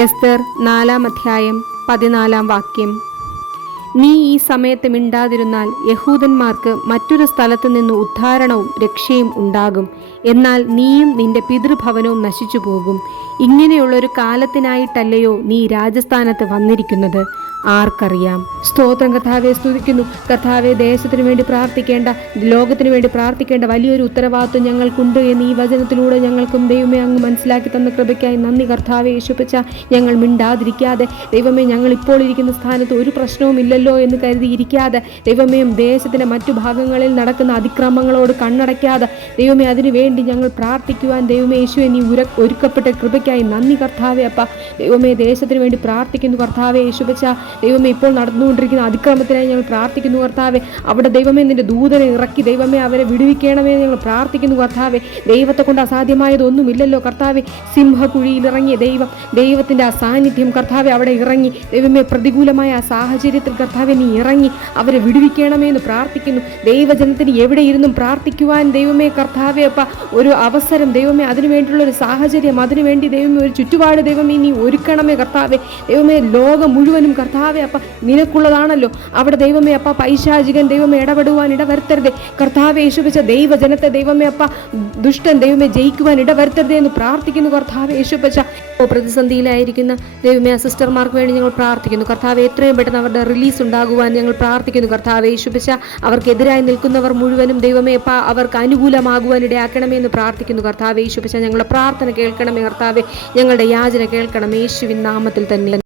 എസ്തർ 4-ാം അധ്യായം 14-ാം വാക്യം. നീ ഈ സമയത്ത് മിണ്ടാതിരുന്നാൽ യഹൂദന്മാർക്ക് മറ്റൊരു സ്ഥലത്തു നിന്ന് ഉദ്ധാരണവും രക്ഷയും ഉണ്ടാകും. എന്നാൽ നീയും നിന്റെ പിതൃഭവനവും നശിച്ചു പോകും. ഇങ്ങനെയുള്ളൊരു കാലത്തിനായിട്ടല്ലയോ നീ രാജസ്ഥാനത്ത് വന്നിരിക്കുന്നത്? ആർക്കറിയാം. സ്തോത്രം കർത്താവെ, സ്തുതിക്കുന്നു കർത്താവെ. ദേശത്തിനു വേണ്ടി പ്രാർത്ഥിക്കേണ്ട, ലോകത്തിനു വേണ്ടി പ്രാർത്ഥിക്കേണ്ട വലിയൊരു ഉത്തരവാദിത്വം ഞങ്ങൾക്കുണ്ട് എന്ന് ഈ വചനത്തിലൂടെ ഞങ്ങൾക്കും ദൈവമേ അങ്ങ് മനസ്സിലാക്കി തന്ന കൃപയ്ക്കായി നന്ദി കർത്താവെ. യേശുപ്പച്ച, ഞങ്ങൾ മിണ്ടാതിരിക്കാതെ ദൈവമേ, ഞങ്ങൾ ഇപ്പോൾ ഇരിക്കുന്ന സ്ഥാനത്ത് ഒരു പ്രശ്നവും ഇല്ലല്ലോ എന്ന് കരുതി ഇരിക്കാതെ ദൈവമേ, ദേശത്തിൻ്റെ മറ്റു ഭാഗങ്ങളിൽ നടക്കുന്ന അതിക്രമങ്ങളോട് കണ്ണടയ്ക്കാതെ ദൈവമേ, അതിനു വേണ്ടി ഞങ്ങൾ പ്രാർത്ഥിക്കുവാൻ ദൈവമേ യേശുവെ നീ ഒരുക്കപ്പെട്ട കൃപയ്ക്കായി നന്ദി കർത്താവെ. അപ്പ ദൈവമേ, ദേശത്തിന് വേണ്ടി പ്രാർത്ഥിക്കുന്നു കർത്താവെ. യേശുപ്പച്ച, ദൈവമേ, ഇപ്പോൾ നടന്നുകൊണ്ടിരിക്കുന്ന അതിക്രമത്തിനായി ഞങ്ങൾ പ്രാർത്ഥിക്കുന്നു കർത്താവെ. അവിടെ ദൈവമേ നിന്റെ ദൂതനെ ഇറക്കി ദൈവമേ അവരെ വിടുവിക്കണമേ ഞങ്ങൾ പ്രാർത്ഥിക്കുന്നു കർത്താവെ. ദൈവത്തെ കൊണ്ട് അസാധ്യമായതൊന്നുമില്ലല്ലോ കർത്താവെ. സിംഹക്കുഴിയിൽ ഇറങ്ങിയ ദൈവത്തിൻ്റെ ആ സാന്നിധ്യം കർത്താവെ അവിടെ ഇറങ്ങി ദൈവമേ, പ്രതികൂലമായ ആ സാഹചര്യത്തിൽ കർത്താവെ നീ ഇറങ്ങി അവരെ വിടുവിക്കണമേ എന്ന് പ്രാർത്ഥിക്കുന്നു. ദൈവജനത്തിന് എവിടെ ഇരുന്നും പ്രാർത്ഥിക്കുവാൻ ദൈവമേ കർത്താവെ അപ്പ ഒരു അവസരം ദൈവമേ, അതിനുവേണ്ടിയുള്ള ഒരു സാഹചര്യം, അതിനുവേണ്ടി ദൈവമേ ഒരു ചുറ്റുപാട് ദൈവമേ നീ ഒരുക്കണമേ കർത്താവെ. ദൈവമേ, ലോകം മുഴുവനും കർത്താവെ അപ്പ നിനക്കുള്ളതാണല്ലോ. അവിടെ ദൈവമേ അപ്പ പൈശാചികൻ ദൈവമേ ഇടപെടുവാൻ ഇടവരുത്തരുതേ കർത്താവെ. യേശുപ്പിച്ച ദൈവജനത്തെ ദൈവമേ അപ്പ ദുഷ്ടൻ ദൈവമേ ജയിക്കുവാൻ ഇടവരുത്തരുതേ എന്ന് പ്രാർത്ഥിക്കുന്നു കർത്താവെ. യേശുപ്പിച്ച പ്രതിസന്ധിയിലായിരിക്കുന്ന ദൈവമേ സിസ്റ്റർമാർക്ക് വേണ്ടി ഞങ്ങൾ പ്രാർത്ഥിക്കുന്നു കർത്താവെ. എത്രയും പെട്ടെന്ന് അവരുടെ റിലീസ് ഉണ്ടാകുവാൻ ഞങ്ങൾ പ്രാർത്ഥിക്കുന്നു കർത്താവെ. യേശുപ്പിച്ച അവർക്കെതിരായി നിൽക്കുന്നവർ മുഴുവനും ദൈവമേ അപ്പ അവർക്ക് അനുകൂലമാകുവാൻ ഇടയാക്കണമേ എന്ന് പ്രാർത്ഥിക്കുന്നു കർത്താവെ. യേശുപ്പിച്ച ഞങ്ങളുടെ പ്രാർത്ഥന കേൾക്കണമേ കർത്താവെ. ഞങ്ങളുടെ യാചന കേൾക്കണമേ യേശുവിൻ നാമത്തിൽ തന്നെ.